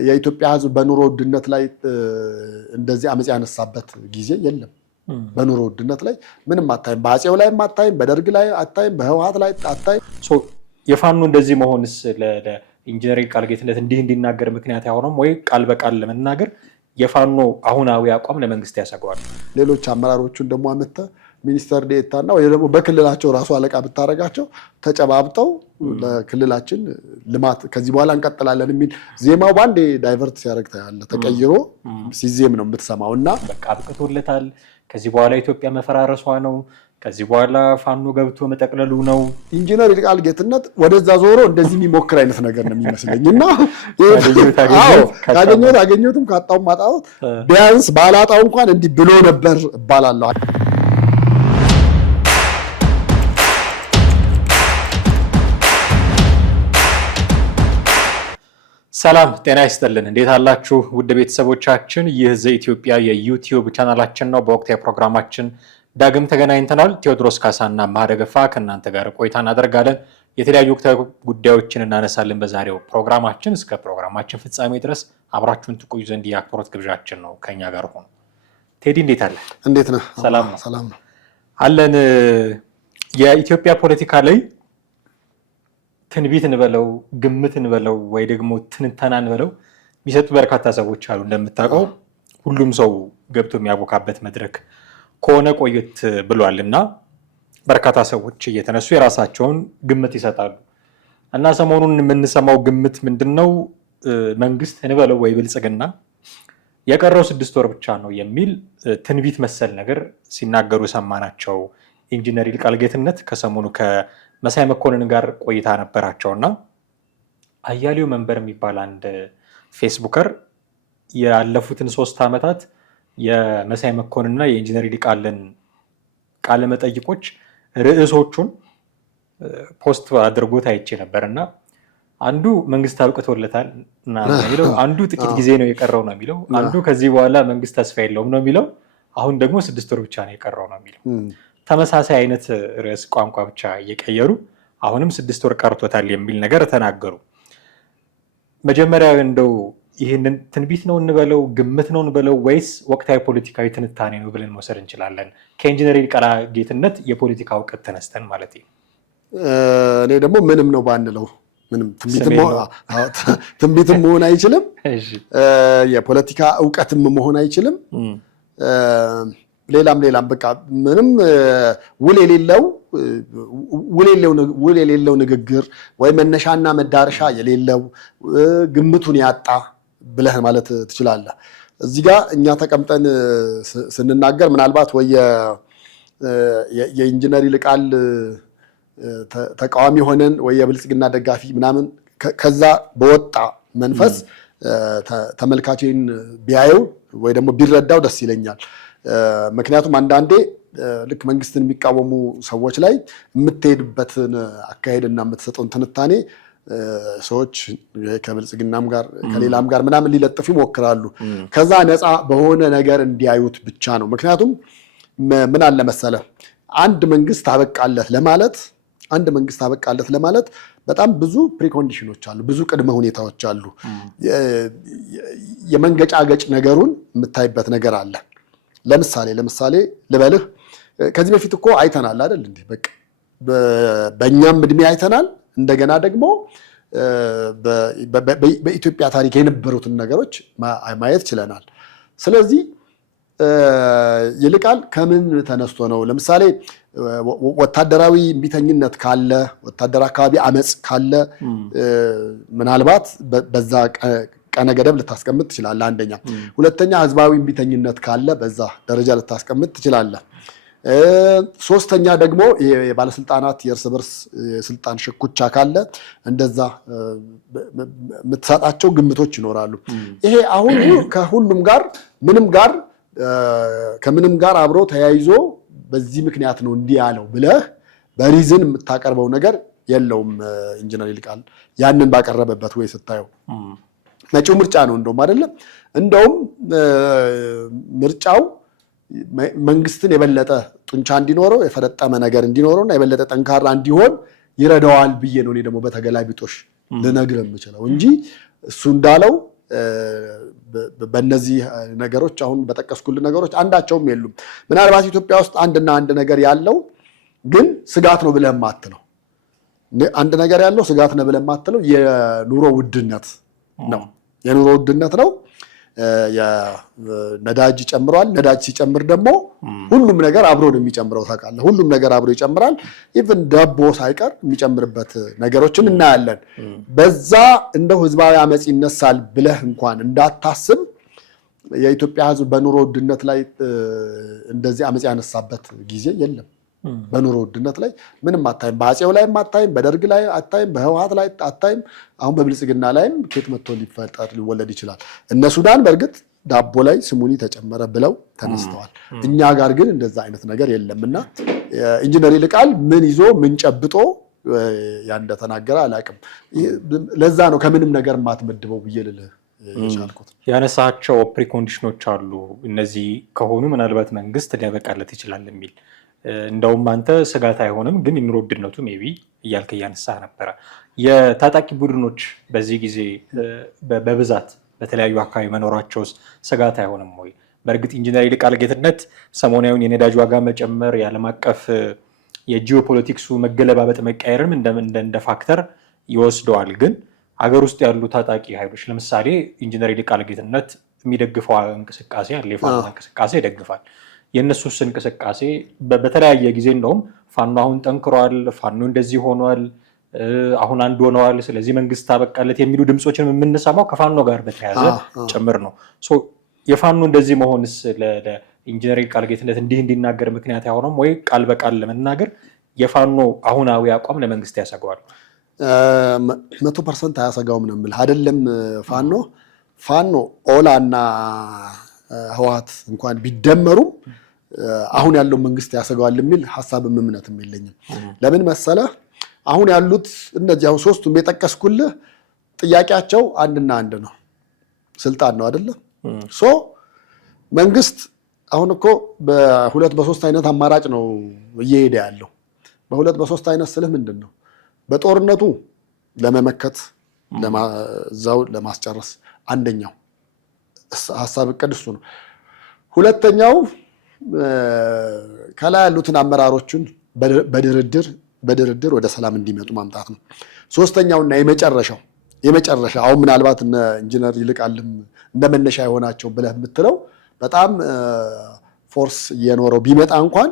የኢትዮጵያ ህዝብ በኑሮ ውድነት ላይ እንደዚህ አመጽ ያነሳበት ጊዜ የለም። በኑሮ ውድነት ላይ ምንም አታይም። በአጼው ላይ አታይም፣ በደርግ ላይ አታይም፣ በህወሓት ላይ አታይም። የፋኖ እንደዚህ መሆንስ ለኢንጂነር ይልቃል ጌትነት እንዲናገር ምክንያት ያሆነው ወይ ቃል በቃል ለመናገር የፋኖ አሁናዊ አቋም ለመንግስት ያሰጋዋል? ሌሎች አመራሮቹን ደግሞ አመጣ ሚኒስተር ዴታና ወይ ደግሞ በክልላቸው ራሱ አለቃ ብታረጋቸው ተጨባብጠው ለክልላችን ልማት ከዚህ በኋላ እንቀጥላለን የሚል ዜማው ባንዴ ዳይቨርት ሲያደርግ ታያለ። ተቀይሮ ሲዜም ነው የምትሰማውና በቃ አብቅቶለታል። ከዚህ በኋላ ኢትዮጵያ መፈራረሷ ነው። ከዚህ በኋላ ፋኖ ገብቶ መጠቅለሉ ነው። ኢንጂነር ይልቃል ጌትነት ወደዛ ዞሮ እንደዚህ የሚሞክር አይነት ነገር ነው የሚመስለኝና ካገኘሁትም ካጣውም ማጣሁት ቢያንስ ባላጣው እንኳን እንዲህ ብሎ ነበር እባላለሁ። ሰላም ጤና ይስጥልን። እንዴት አላችሁ ውድ ቤተሰቦቻችን? ይህ ዘኢትዮጵያ የዩቲዩብ ቻናላችን ነው። በወቅታዊ ፕሮግራማችን ዳግም ተገናኝተናል። ቴዎድሮስ ካሳና ማደገፋ ከእናንተ ጋር ቆይታ እናደርጋለን። የተለያዩ ወቅታዊ ጉዳዮችን እናነሳለን በዛሬው ፕሮግራማችን። እስከ ፕሮግራማችን ፍጻሜ ድረስ አብራችሁን ትቆዩ ዘንድ የአክብሮት ግብዣችን ነው። ከኛ ጋር ሆኑ። ቴዲ እንዴት አለ? እንዴት ነህ? ሰላም ነው? ሰላም ነው አለን። የኢትዮጵያ ፖለቲካ ላይ ትንቢት እንበለው ግምት እንበለው ወይ ደግሞ ትንተና እንበለው የሚሰጡ በርካታ ሰዎች አሉ። እንደምታውቀው ሁሉም ሰው ገብቶ የሚያቦካበት መድረክ ከሆነ ቆየት ብሏል እና በርካታ ሰዎች እየተነሱ የራሳቸውን ግምት ይሰጣሉ እና ሰሞኑን የምንሰማው ግምት ምንድነው? መንግስት እንበለው ወይ ብልጽግና የቀረው 6 ወር ብቻ ነው የሚል ትንቢት መሰል ነገር ሲናገሩ ሰማናቸው። ኢንጂነር ይልቃል ጌትነት ከሰሞኑ መሳይ መኮንን ጋር ቆይታ ነበራቸውና አያሌው መንበር የሚባል አንድ ፌስቡከር ያለፉትን 3 ዓመታት የመሳይ መኮንንና የኢንጂነር ይልቃልን ቃለ መጠይቆች ርዕሶቹን ፖስት አድርጎት አይቼ ነበርና አንዱ መንግስት አብቅቶለታል ነው የሚለው፣ አንዱ ጥቂት ጊዜ ነው የቀረው ነው የሚለው፣ አንዱ ከዚህ በኋላ መንግስት ተስፋ የለውም ነው የሚለው፣ አሁን ደግሞ 6 ወር ብቻ ነው የቀረው ነው የሚለው። ተመሳሳይ አይነት ርዕስ ቋንቋ ብቻ እየቀየሩ አሁንም 6 ወር ቀርቶታል የሚል ነገር ተናገሩ። መጀመሪያ እንደው ይህንን ትንቢት ነው እንበለው ግምት ነው እንበለው ወይስ ወቅታዊ ፖለቲካዊ ትንታኔ ነው ብለን መውሰድ እንችላለን? ከኢንጂነር ይልቃል ጌትነት የፖለቲካ እውቀት ተነስተን ማለት ነው። እኔ ደግሞ ምንም ነው ባንለው ምንም ትንቢትም መሆን አይችልም፣ የፖለቲካ እውቀትም መሆን አይችልም። ሌላም በቃ ምንም ውል የሌለው ንግግር ወይ መነሻና መዳረሻ የሌለው ግምቱን ያጣ ብለህ ማለት ትችላለህ። እዚህ ጋር እኛ ተቀምጠን ስንናገር ምናልባት ወይ የኢንጂነር ይልቃል ተቃዋሚ ሆነን ወይ የብልጽግና ደጋፊ ምናምን ከዛ በወጣ መንፈስ ተመልካችን ቢያየው ወይ ደግሞ ቢረዳው ደስ ይለኛል። ምክንያቱም አንዳንዴ ልክ መንግስትን የሚቃወሙ ሰዎች ላይ የምትሄድበትን አካሄድና የምትሰጠውን ትንታኔ ሰዎች ከብልጽግናም ጋር ከሌላም ጋር ምናምን ሊለጥፉ ይሞክራሉ። ከዛ ነፃ በሆነ ነገር እንዲያዩት ብቻ ነው። ምክንያቱም ምን አለ መሰለ አንድ መንግስት አበቃለት ለማለት በጣም ብዙ ፕሪኮንዲሽኖች አሉ፣ ብዙ ቅድመ ሁኔታዎች አሉ። የመንገጫገጭ ነገሩን የምታይበት ነገር አለ። ለምሳሌ ልበልህ፣ ከዚህ በፊት እኮ አይተናል አይደል? እንዴ በቃ በእኛም እድሜ አይተናል። እንደገና ደግሞ በኢትዮጵያ ታሪክ የነበሩትን ነገሮች ማየት ችለናል። ስለዚህ ይልቃል ከምን ተነስቶ ነው? ለምሳሌ ወታደራዊ እምቢተኝነት ካለ፣ ወታደር አካባቢ አመፅ ካለ ምናልባት በዛ ቀነ ገደብ ልታስቀምጥ ትችላለህ። አንደኛ። ሁለተኛ ህዝባዊ እምቢተኝነት ካለ በዛ ደረጃ ልታስቀምጥ ትችላለህ። ሶስተኛ ደግሞ የባለስልጣናት የእርስ በርስ የስልጣን ሽኩቻ ካለ እንደዛ የምትሰጣቸው ግምቶች ይኖራሉ። ይሄ አሁን ከሁሉም ጋር ከምንም ጋር አብሮ ተያይዞ በዚህ ምክንያት ነው እንዲህ ያለው ብለህ በሪዝን የምታቀርበው ነገር የለውም። ኢንጂነር ይልቃል ያንን ባቀረበበት ወይ ስታየው መጪው ምርጫ ነው እንደውም አይደለም። እንደውም ምርጫው መንግስትን የበለጠ ጡንቻ እንዲኖረው የፈረጠመ ነገር እንዲኖረውና የበለጠ ጠንካራ እንዲሆን ይረዳዋል ብዬ ነው እኔ ደግሞ በተገላቢጦሽ ልነግርህ የምችለው እንጂ እሱ እንዳለው በእነዚህ ነገሮች አሁን በጠቀስኩልን ነገሮች አንዳቸውም የሉም። ምናልባት ኢትዮጵያ ውስጥ አንድና አንድ ነገር ያለው ግን ስጋት ነው ብለህ የማትለው አንድ ነገር ያለው ስጋት ነው ብለህ የማትለው የኑሮ ውድነት ነው። የኑሮ ውድነት ነው። ነዳጅ ጨምሯል። ነዳጅ ሲጨምር ደግሞ ሁሉም ነገር አብሮ ነው የሚጨምረው። ታውቃለህ፣ ሁሉም ነገር አብሮ ይጨምራል። ኢቭን ዳቦ ሳይቀር የሚጨምርበት ነገሮችን እናያለን። በዛ እንደው ህዝባዊ አመፅ ይነሳል ብለህ እንኳን እንዳታስብ የኢትዮጵያ ህዝብ በኑሮ ውድነት ላይ እንደዚህ አመፅ ያነሳበት ጊዜ የለም። በኑሮ ውድነት ላይ ምንም አታይም። በአፄው ላይም አታይም፣ በደርግ ላይ አታይም፣ በህወሓት ላይ አታይም። አሁን በብልጽግና ላይም ኬት መጥቶ ሊፈጠር ሊወለድ ይችላል። እነ ሱዳን በእርግጥ ዳቦ ላይ ስሙኒ ተጨመረ ብለው ተነስተዋል። እኛ ጋር ግን እንደዛ አይነት ነገር የለም እና ኢንጂነር ይልቃል ምን ይዞ ምን ጨብጦ ያ እንደተናገረ አላውቅም። ለዛ ነው ከምንም ነገር ማትመድበው ብዬ ልልህ የቻልኩት። ያነሳቸው ፕሪኮንዲሽኖች አሉ። እነዚህ ከሆኑ ምናልባት መንግስት ሊያበቃለት ይችላል የሚል እንደውም አንተ ስጋት አይሆንም ግን የኑሮ ውድነቱ ሜይ ቢ እያልክ እያነሳህ ነበረ። የታጣቂ ቡድኖች በዚህ ጊዜ በብዛት በተለያዩ አካባቢ መኖራቸውስ ስጋት አይሆንም ወይ? በእርግጥ ኢንጂነር ይልቃል ጌትነት ሰሞናዊውን የነዳጅ ዋጋ መጨመር የዓለም አቀፍ የጂኦፖለቲክሱ መገለባበጥ መቀየርም እንደ ፋክተር ይወስደዋል። ግን አገር ውስጥ ያሉ ታጣቂ ኃይሎች ለምሳሌ ኢንጂነር ይልቃል ጌትነት የሚደግፈው እንቅስቃሴ አለ፣ የፋኖ እንቅስቃሴ ይደግፋል። የእነሱስ እንቅስቃሴ በተለያየ ጊዜ እንደውም ፋኖ አሁን ጠንክሯል፣ ፋኖ እንደዚህ ሆኗል፣ አሁን አንድ ሆነዋል፣ ስለዚህ መንግስት አበቃለት የሚሉ ድምፆችን የምንሰማው ከፋኖ ጋር በተያያዘ ጭምር ነው። የፋኖ እንደዚህ መሆንስ ለኢንጂነር ይልቃል ጌትነት እንዲናገር ምክንያት አይሆንም ወይ? ቃል በቃል ለመናገር የፋኖ አሁናዊ አቋም ለመንግስት ያሰገዋል? 100% አያሰጋውም ነው የምልህ። አይደለም ፋኖ ኦላ እና ህወሓት እንኳን ቢደመሩም አሁን ያለው መንግስት ያሰጋዋል የሚል ሀሳብም እምነትም የለኝም። ለምን መሰለህ? አሁን ያሉት እነዚህ አሁን ሶስቱም የጠቀስኩልህ ጥያቄያቸው አንድና አንድ ነው፣ ስልጣን ነው አይደለ? መንግስት አሁን እኮ በሁለት በሶስት አይነት አማራጭ ነው እየሄደ ያለው። በሁለት በሶስት አይነት ስልህ ምንድን ነው? በጦርነቱ ለመመከት እዛው ለማስጨረስ አንደኛው ሀሳብ እቅድ እሱ ነው። ሁለተኛው ከላይ ያሉትን አመራሮችን በድርድር ወደ ሰላም እንዲመጡ ማምጣት ነው። ሶስተኛውና የመጨረሻ አሁን ምናልባት እነ ኢንጂነር ይልቃልም እንደ መነሻ የሆናቸው ብለህ የምትለው በጣም ፎርስ እየኖረው ቢመጣ እንኳን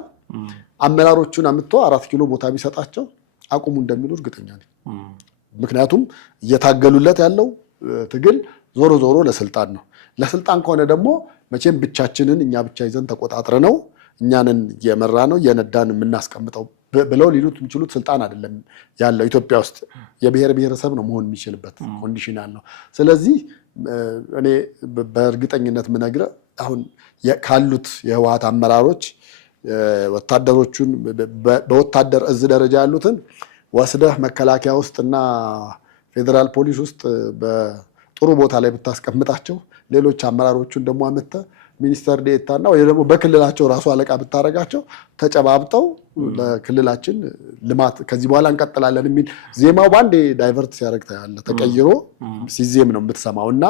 አመራሮቹን አምጥቶ 4 ኪሎ ቦታ ቢሰጣቸው አቁሙ እንደሚሉ እርግጠኛ ነኝ። ምክንያቱም እየታገሉለት ያለው ትግል ዞሮ ዞሮ ለስልጣን ነው። ለስልጣን ከሆነ ደግሞ መቼም ብቻችንን እኛ ብቻ ይዘን ተቆጣጥረ ነው እኛንን እየመራ ነው እየነዳን የምናስቀምጠው ብለው ሊሉት የሚችሉት ስልጣን አይደለም ያለው። ኢትዮጵያ ውስጥ የብሔር ብሔረሰብ ነው መሆን የሚችልበት ኮንዲሽን ያለው። ስለዚህ እኔ በእርግጠኝነት የምነግርህ አሁን ካሉት የህወሓት አመራሮች ወታደሮቹን በወታደር እዝ ደረጃ ያሉትን ወስደህ መከላከያ ውስጥና ፌዴራል ፖሊስ ውስጥ በጥሩ ቦታ ላይ ብታስቀምጣቸው፣ ሌሎች አመራሮቹን ደግሞ አመተህ ሚኒስተር ዴኤታና ወይ ደግሞ በክልላቸው ራሱ አለቃ ብታረጋቸው ተጨባብጠው ለክልላችን ልማት ከዚህ በኋላ እንቀጥላለን የሚል ዜማው ባንዴ ዳይቨርት ሲያደርግ ታያለህ። ተቀይሮ ሲዜም ነው የምትሰማው። እና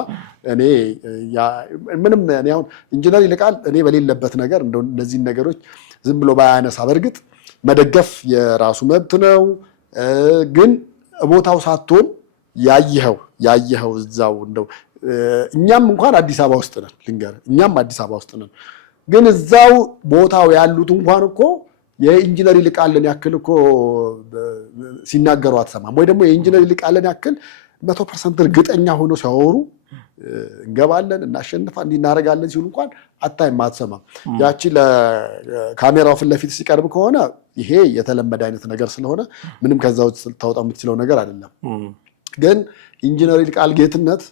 እኔ አሁን ኢንጂነር ይልቃል እኔ በሌለበት ነገር እንደው እነዚህን ነገሮች ዝም ብሎ ባያነሳ፣ በእርግጥ መደገፍ የራሱ መብት ነው። ግን ቦታው ሳትሆን ያየኸው እዛው እንደው እኛም እንኳን አዲስ አበባ ውስጥ ነን፣ ልንገርህ፣ እኛም አዲስ አበባ ውስጥ ነን። ግን እዛው ቦታው ያሉት እንኳን እኮ የኢንጂነር ይልቃልን ያክል እኮ ሲናገሩ አትሰማም። ወይ ደግሞ የኢንጂነር ይልቃልን ያክል 100% እርግጠኛ ሆኖ ሲያወሩ እንገባለን፣ እናሸንፋ፣ እንዲናረጋለን ሲሉ እንኳን አታይም፣ አትሰማም። ያቺ ለካሜራው ፊት ለፊት ሲቀርብ ከሆነ ይሄ የተለመደ አይነት ነገር ስለሆነ ምንም ከዛ ውስጥ ታወጣ የምትችለው ነገር አይደለም። ግን ኢንጂነር ይልቃል ጌትነት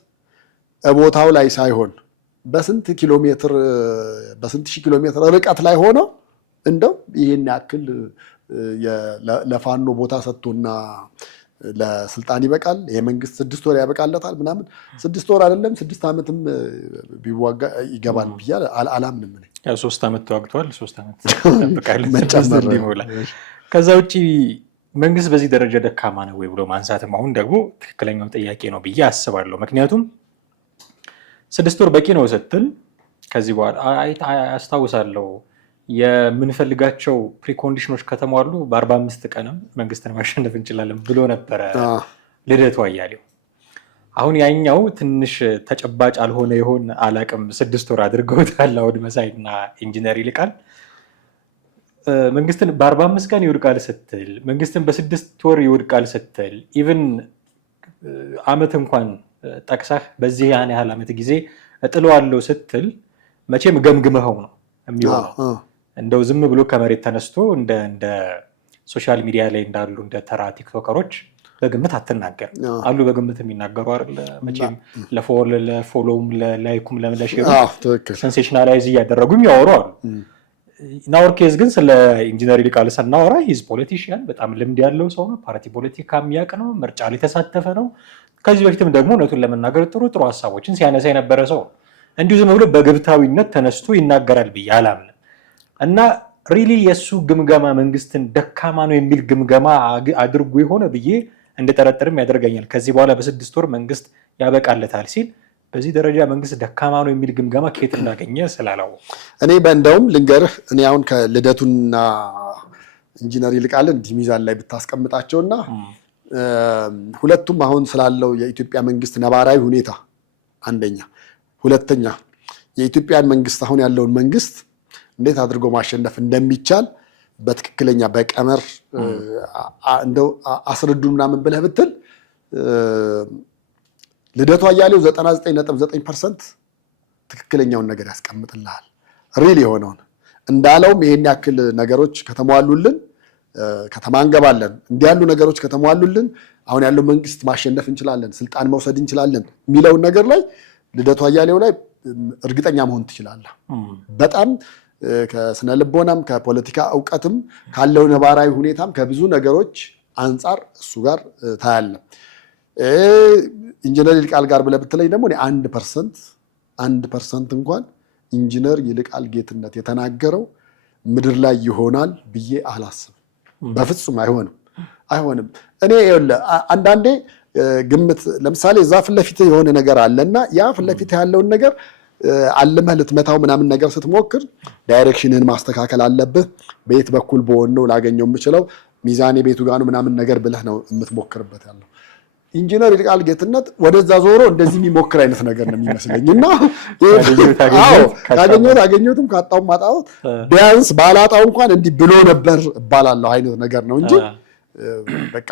ቦታው ላይ ሳይሆን በስንት ሺህ ኪሎ ሜትር ርቀት ላይ ሆኖ እንደው ይሄን ያክል ለፋኖ ቦታ ሰጥቶና ለስልጣን ይበቃል፣ ይሄ መንግስት 6 ወር ያበቃለታል ምናምን 6 ወር አይደለም 6 ዓመትም ቢዋጋ ይገባል ብዬ አላምንም። ያው 3 ዓመት ተዋግቷል፣ 3 ዓመት ተጠብቃለች። ከዛ ውጪ መንግስት በዚህ ደረጃ ደካማ ነው ወይ ብሎ ማንሳትም አሁን ደግሞ ትክክለኛው ጥያቄ ነው ብዬ አስባለሁ። ምክንያቱም 6 ወር በቂ ነው ስትል ከዚህ በኋላ አስታውሳለሁ የምንፈልጋቸው ፕሪኮንዲሽኖች ከተሟሉ በ45 ቀንም መንግስትን ማሸነፍ እንችላለን ብሎ ነበረ ልደቱ አያሌው። አሁን ያኛው ትንሽ ተጨባጭ አልሆነ ይሆን አላቅም፣ 6 ወር አድርገውታል አውድ መሳይና ኢንጂነር ይልቃል። መንግስትን በ45 ቀን ይወድቃል ስትል፣ መንግስትን በ6 ወር ይወድቃል ስትል፣ ኢቭን አመት እንኳን ጠቅሳህ በዚህ ያን ያህል አመት ጊዜ እጥለዋለሁ ስትል መቼም ገምግመኸው ነው የሚሆነው። እንደው ዝም ብሎ ከመሬት ተነስቶ እንደ ሶሻል ሚዲያ ላይ እንዳሉ እንደ ተራ ቲክቶከሮች በግምት አትናገር አሉ። በግምት የሚናገሩ አይደል መቼም ለፎሎውም ለላይኩም ለሼሩ ሴንሴሽናላይዝ እያደረጉም ያወሩ አሉ። ናወር ኬዝ ግን ስለ ኢንጂነር ይልቃል ስናወራ ሂዝ ፖለቲሽያን በጣም ልምድ ያለው ሰው ነው። ፓርቲ ፖለቲካ የሚያውቅ ነው። ምርጫ ላይ የተሳተፈ ነው። ከዚህ በፊትም ደግሞ እውነቱን ለመናገር ጥሩ ሀሳቦችን ሲያነሳ የነበረ ሰው ነው። እንዲሁ ዝም ብሎ በግብታዊነት ተነስቶ ይናገራል ብዬ አላምንም። እና ሪሊ የእሱ ግምገማ መንግስትን ደካማ ነው የሚል ግምገማ አድርጎ የሆነ ብዬ እንድጠረጥርም ያደርገኛል። ከዚህ በኋላ በ6 ወር መንግስት ያበቃለታል ሲል በዚህ ደረጃ መንግስት ደካማ ነው የሚል ግምገማ ከየት እንዳገኘ ስላላው እኔ እንደውም ልንገርህ፣ እኔ አሁን ከልደቱና ኢንጂነር ይልቃልን እንዲህ ሚዛን ላይ ብታስቀምጣቸውና ሁለቱም አሁን ስላለው የኢትዮጵያ መንግስት ነባራዊ ሁኔታ አንደኛ፣ ሁለተኛ የኢትዮጵያን መንግስት አሁን ያለውን መንግስት እንዴት አድርጎ ማሸነፍ እንደሚቻል በትክክለኛ በቀመር እንደው አስረዱ ምናምን ብለህ ብትል ልደቱ አያሌው 99.9% ትክክለኛውን ነገር ያስቀምጥልሃል። ሪል የሆነውን እንዳለውም ይሄን ያክል ነገሮች ከተሟሉልን ከተማ እንገባለን፣ እንዲህ ያሉ ነገሮች ከተሟሉልን አሁን ያለው መንግስት ማሸነፍ እንችላለን፣ ስልጣን መውሰድ እንችላለን የሚለውን ነገር ላይ ልደቱ አያሌው ላይ እርግጠኛ መሆን ትችላለህ። በጣም ከስነ ልቦናም ከፖለቲካ እውቀትም ካለው ነባራዊ ሁኔታም ከብዙ ነገሮች አንጻር እሱ ጋር ታያለ። ኢንጂነር ይልቃል ጋር ብለህ ብትለኝ ደግሞ 1% እንኳን ኢንጂነር ይልቃል ጌትነት የተናገረው ምድር ላይ ይሆናል ብዬ አላስብም። በፍጹም አይሆንም። እኔ አንዳንዴ ግምት ለምሳሌ እዛ ፊት ለፊት የሆነ ነገር አለና ያ ፊት ለፊት ያለውን ነገር አልመህ ልትመታው ምናምን ነገር ስትሞክር ዳይሬክሽንን ማስተካከል አለብህ። በየት በኩል በሆነ ነው ላገኘው የምችለው ሚዛኔ ቤቱ ጋር ነው ምናምን ነገር ብለህ ነው የምትሞክርበት ያለው። ኢንጂነር ይልቃል ጌትነት ወደዛ ዞሮ እንደዚህ የሚሞክር አይነት ነገር ነው የሚመስለኝ እና ካገኘሁትም ካጣሁም ማጣሁት ቢያንስ ባላጣው እንኳን እንዲህ ብሎ ነበር እባላለሁ አይነት ነገር ነው እንጂ በቃ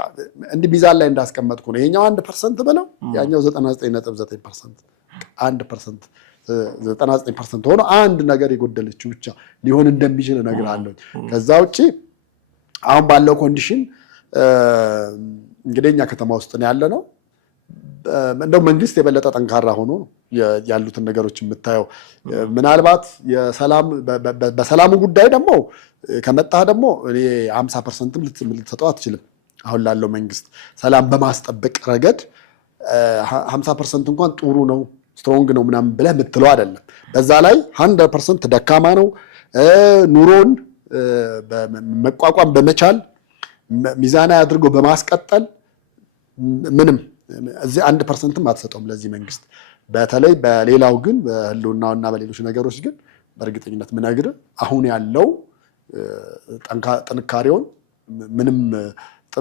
እንዲህ ሚዛን ላይ እንዳስቀመጥኩ ነው። ይሄኛው 1% ብለው ያኛው 99.9% 1% 99% ሆኖ አንድ ነገር የጎደለችው ብቻ ሊሆን እንደሚችል እነግርሃለሁ። ከዛ ውጪ አሁን ባለው ኮንዲሽን እንግዲህ እኛ ከተማ ውስጥ ነው ያለ ነው። እንደው መንግስት የበለጠ ጠንካራ ሆኖ ያሉትን ነገሮች የምታየው ምናልባት በሰላሙ ጉዳይ ደግሞ ከመጣህ ደግሞ እኔ 50%ም ልትሰጠው አትችልም። አሁን ላለው መንግስት ሰላም በማስጠበቅ ረገድ 50% እንኳን ጥሩ ነው ስትሮንግ ነው ምናምን ብለህ የምትለው አይደለም። በዛ ላይ 100% ደካማ ነው። ኑሮን መቋቋም በመቻል ሚዛናዊ አድርጎ በማስቀጠል ምንም እዚህ 1%ም አትሰጠውም ለዚህ መንግስት። በተለይ በሌላው ግን በህልውናውና በሌሎች ነገሮች ግን በእርግጠኝነት ምነግርህ አሁን ያለው ጥንካሬውን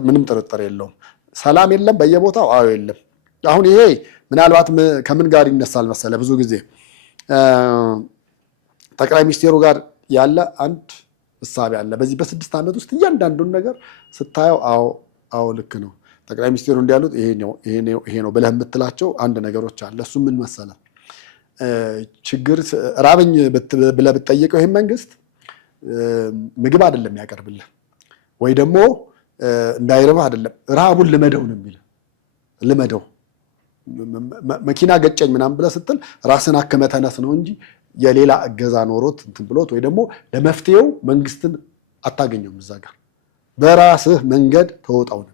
ምንም ጥርጥር የለውም። ሰላም የለም በየቦታው አዎ የለም። አሁን ይሄ ምናልባት ከምን ጋር ይነሳል መሰለ፣ ብዙ ጊዜ ጠቅላይ ሚኒስቴሩ ጋር ያለ አንድ እሳቤ አለ። በዚህ በ6 ዓመት ውስጥ እያንዳንዱን ነገር ስታየው አዎ ልክ ነው ጠቅላይ ሚኒስቴሩ እንዲያሉት ይሄ ነው ብለህ የምትላቸው አንድ ነገሮች አለ። እሱ ምን መሰለ፣ ችግር ራበኝ ብለህ ብትጠይቀው ይሄን መንግስት ምግብ አይደለም ያቀርብልህ፣ ወይ ደግሞ እንዳይረባ አይደለም ረሃቡን ልመደው ነው የሚል ልመደው። መኪና ገጨኝ ምናምን ብለህ ስትል ራስን አክመህ ተነስ ነው እንጂ የሌላ እገዛ ኖሮት እንትን ብሎት ወይ ደግሞ ለመፍትሄው መንግስትን አታገኘውም። እዛ ጋር በራስህ መንገድ ተወጣው ነው፣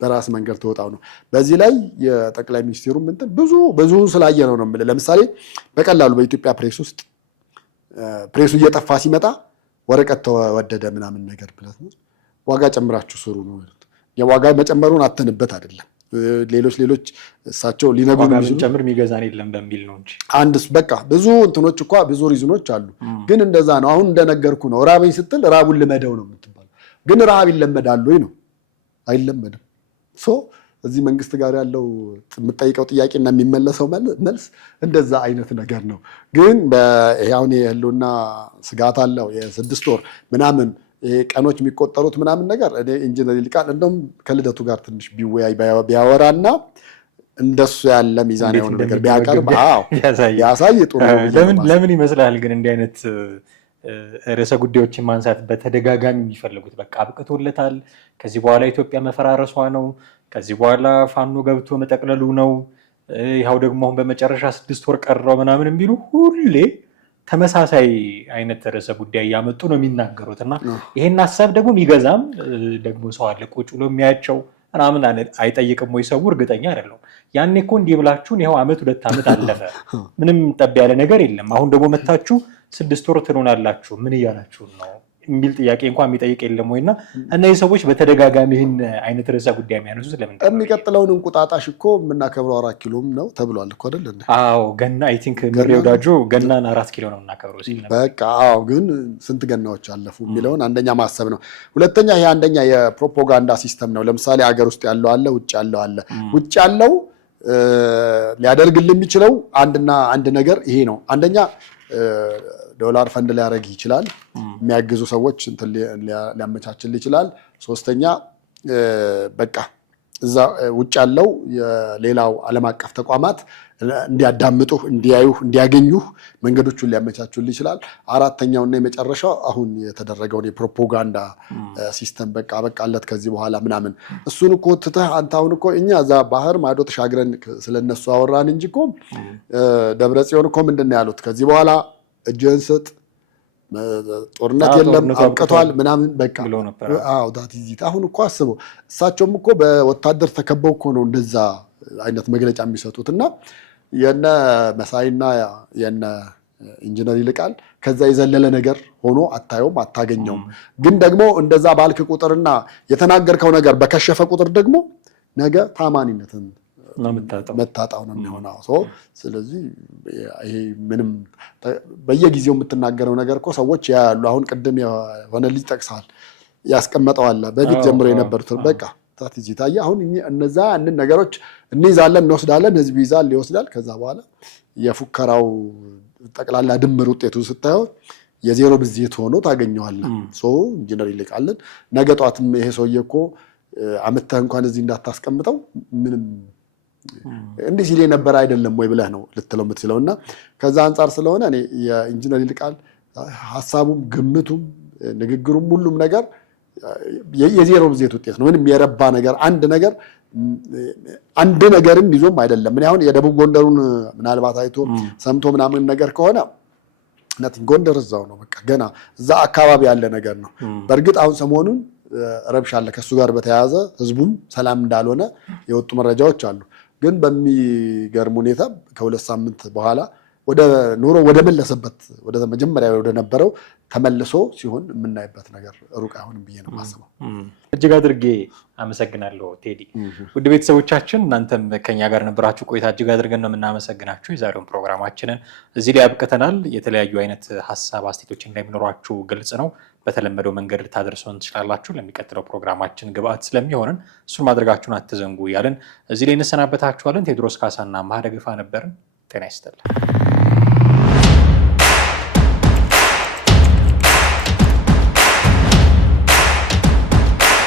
በራስ መንገድ ተወጣው ነው። በዚህ ላይ የጠቅላይ ሚኒስቴሩ እንትን ብዙ ስላየ ነው የምልህ። ለምሳሌ በቀላሉ በኢትዮጵያ ፕሬስ ውስጥ ፕሬሱ እየጠፋ ሲመጣ ወረቀት ተወደደ ምናምን ነገር ብለህ ዋጋ ጨምራችሁ ስሩ ነው። የዋጋ መጨመሩን አተንበት አይደለም ሌሎች እሳቸው ሊነግሩ ጨምር የሚገዛን የለም በሚል ነው እንጂ አንድ በቃ ብዙ እንትኖች እኮ ብዙ ሪዝኖች አሉ። ግን እንደዛ ነው። አሁን እንደነገርኩ ነው። ራበኝ ስትል ራቡን ልመደው ነው የምትባለው። ግን ረሃብ ይለመዳል ወይ ነው? አይለመድም። እዚህ መንግስት ጋር ያለው የምጠይቀው ጥያቄና የሚመለሰው መልስ እንደዛ አይነት ነገር ነው። ግን አሁን የህልውና ስጋት አለው የ6 ወር ምናምን ቀኖች የሚቆጠሩት ምናምን ነገር እኔ ኢንጂነር ይልቃል እንደውም ከልደቱ ጋር ትንሽ ቢወያይ ቢያወራና እንደሱ ያለ ሚዛን የሆነ ነገር ቢያቀርብ ያሳይ ጥሩ ነው። ለምን ይመስላል ግን እንዲህ አይነት ርዕሰ ጉዳዮችን ማንሳት በተደጋጋሚ የሚፈልጉት? በቃ አብቅቶለታል፣ ከዚህ በኋላ ኢትዮጵያ መፈራረሷ ነው፣ ከዚህ በኋላ ፋኖ ገብቶ መጠቅለሉ ነው፣ ይኸው ደግሞ አሁን በመጨረሻ 6 ወር ቀረው ምናምን የሚሉ ሁሌ ተመሳሳይ አይነት ርዕሰ ጉዳይ እያመጡ ነው የሚናገሩት። እና ይሄን ሀሳብ ደግሞ የሚገዛም ደግሞ ሰው አለ ቁጭ ብሎ የሚያቸው ምናምን አይጠይቅም ወይ ሰው? እርግጠኛ አይደለሁም። ያኔ እኮ እንዲህ ብላችሁን ይኸው 1-2 ዓመት አለፈ፣ ምንም ጠብ ያለ ነገር የለም። አሁን ደግሞ መታችሁ 6 ወር ትሆናላችሁ ምን እያላችሁ ነው የሚል ጥያቄ እንኳን የሚጠይቅ የለም ወይ? እና እነዚህ ሰዎች በተደጋጋሚ ይህን አይነት ርዕሰ ጉዳይ የሚያነሱት ለምን? የሚቀጥለውን እንቁጣጣሽ እኮ የምናከብረው 4 ኪሎም ነው ተብሏል እኮ አይደል? አዎ ገና አይ ቲንክ ምሬ ወዳጆ ገናን 4 ኪሎ ነው የምናከብረው ሲል ነበር። በቃ አዎ። ግን ስንት ገናዎች አለፉ የሚለውን አንደኛ ማሰብ ነው። ሁለተኛ ይሄ አንደኛ የፕሮፓጋንዳ ሲስተም ነው። ለምሳሌ አገር ውስጥ ያለው አለ፣ ውጭ ያለው አለ። ውጭ ያለው ሊያደርግልን የሚችለው አንድ ነገር ይሄ ነው። አንደኛ ዶላር ፈንድ ሊያደርግ ይችላል። የሚያግዙ ሰዎች እንትን ሊያመቻችል ይችላል። ሶስተኛ በቃ እዛ ውጭ ያለው የሌላው ዓለም አቀፍ ተቋማት እንዲያዳምጡህ፣ እንዲያዩህ፣ እንዲያገኙህ መንገዶቹን ሊያመቻቹል ይችላል። አራተኛውና የመጨረሻው አሁን የተደረገውን የፕሮፓጋንዳ ሲስተም በቃ በቃለት ከዚህ በኋላ ምናምን እሱን እኮ ትተህ አንተ አሁን እኮ እኛ እዛ ባህር ማዶ ተሻግረን ስለነሱ አወራን እንጂ እኮ ደብረጽዮን እኮ ምንድን ነው ያሉት? ከዚህ በኋላ እጅህን ስጥ፣ ጦርነት የለም አብቅቷል ምናምን በቃ ዳትዚት። አሁን እኮ አስበው እሳቸውም እኮ በወታደር ተከበው እኮ ነው እንደዛ አይነት መግለጫ የሚሰጡት። እና የነ መሳይና የነ ኢንጂነር ይልቃል ከዛ የዘለለ ነገር ሆኖ አታየውም፣ አታገኘውም። ግን ደግሞ እንደዛ ባልክ ቁጥርና የተናገርከው ነገር በከሸፈ ቁጥር ደግሞ ነገ ታማኒነትን መታጣው ነው የሚሆነው። ስለዚህ ይሄ ምንም በየጊዜው የምትናገረው ነገር እኮ ሰዎች ያያሉ። አሁን ቅድም የሆነ ልጅ ጠቅሰዋል፣ ያስቀመጠዋል በፊት ጀምሮ የነበሩትን በቃ ታቲዚ ታየ። አሁን እነዛ ያንን ነገሮች እንይዛለን፣ እንወስዳለን፣ ህዝብ ይዛል፣ ይወስዳል። ከዛ በኋላ የፉከራው ጠቅላላ ድምር ውጤቱ ስታየው የዜሮ ብዜት ሆኖ ታገኘዋለህ። ኢንጂነር ይልቃልን ነገ ጠዋትም ይሄ ሰውዬ እኮ አመተህ እንኳን እዚህ እንዳታስቀምጠው ምንም እንዲህ ሲል የነበረ አይደለም ወይ ብለህ ነው ልትለው የምትችለው። እና ከዛ አንጻር ስለሆነ እኔ የኢንጂነር ይልቃል ሀሳቡም ግምቱም ንግግሩም ሁሉም ነገር የዜሮ ብዜት ውጤት ነው። ምንም የረባ ነገር አንድ ነገርም ይዞም አይደለም። እኔ አሁን የደቡብ ጎንደሩን ምናልባት አይቶ ሰምቶ ምናምን ነገር ከሆነ ጎንደር እዛው ነው በቃ ገና እዛ አካባቢ ያለ ነገር ነው። በእርግጥ አሁን ሰሞኑን ረብሻ አለ ከእሱ ጋር በተያያዘ ህዝቡም ሰላም እንዳልሆነ የወጡ መረጃዎች አሉ። ግን በሚገርም ሁኔታ ከ2 ሳምንት በኋላ ወደ ኑሮ ወደ መለሰበት ወደ መጀመሪያ ወደ ነበረው ተመልሶ ሲሆን የምናይበት ነገር ሩቅ አይሆንም ብዬ ነው የማስበው። እጅግ አድርጌ አመሰግናለሁ ቴዲ። ውድ ቤተሰቦቻችን እናንተም ከኛ ጋር ነበራችሁ ቆይታ እጅግ አድርገን ነው የምናመሰግናችሁ። የዛሬውን ፕሮግራማችንን እዚህ ላይ አብቅተናል። የተለያዩ አይነት ሀሳብ አስተያየቶች እንደሚኖሯችሁ ግልጽ ነው። በተለመደው መንገድ ልታደርሱን ትችላላችሁ። ለሚቀጥለው ፕሮግራማችን ግብአት ስለሚሆንን እሱን ማድረጋችሁን አትዘንጉ እያለን እዚህ ላይ እንሰናበታችኋለን። ቴዎድሮስ ካሳና ማህደግፋ ነበርን። ጤና ይስጥልን።